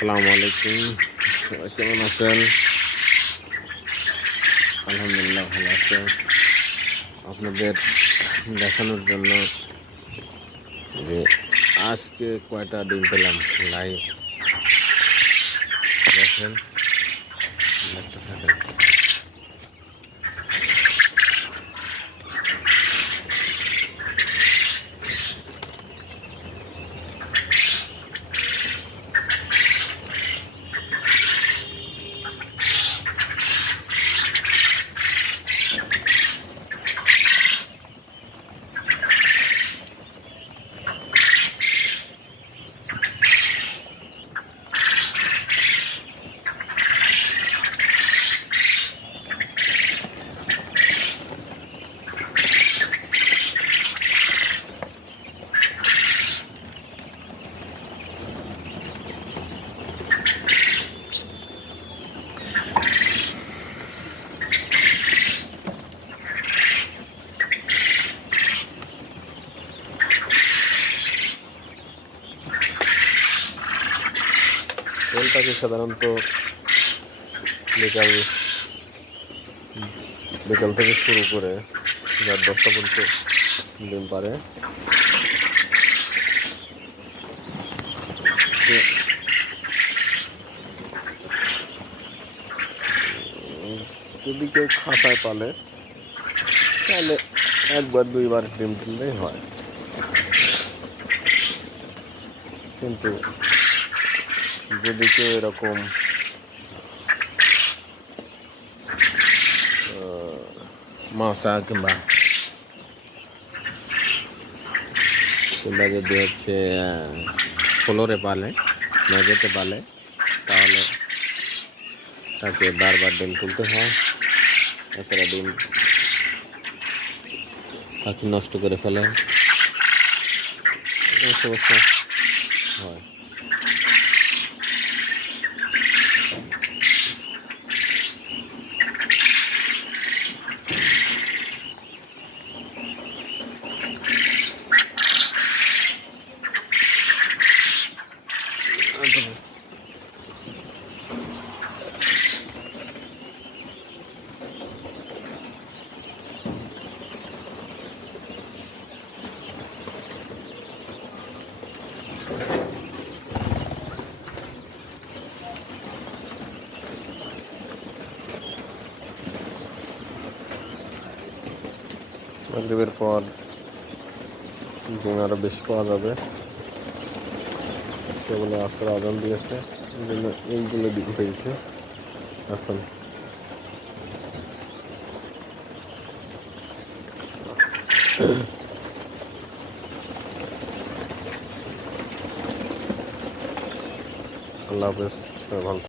আসসালামু আলাইকুম সবাই কেমন আছেন? আলহামদুলিল্লাহ ভালো আছেন আপনাদের দেখানোর জন্য যে আজকে কয়টা ডিম পেলাম? লাইভ দেখেন থাকেন। পাখি সাধারণত বিকাল বিকাল থেকে শুরু করে রাত দশটা পর্যন্ত ডিম পারে যদি কেউ খাঁচায় পালে, তাহলে একবার, দুইবার ডিম দিলেই হয়। কিন্তু যদি কেউ এরকম মাছা কিংবা কিংবা যদি হচ্ছে ফ্লোরে পালে, মেঝেতে পালে, তাহলে তাকে বারবার ডিম তুলতে হয়। এছাড়া ডিম পাখি নষ্ট করে ফেলে। হয়। মাগরিবের পর ডিম আরও বেশি পাওয়া যাবে। কেবল আসর আজান দিয়েছে। এই জন্য এইগুলো ডিম পেয়েছে এখন। আল্লাহ হাফেজ ভালো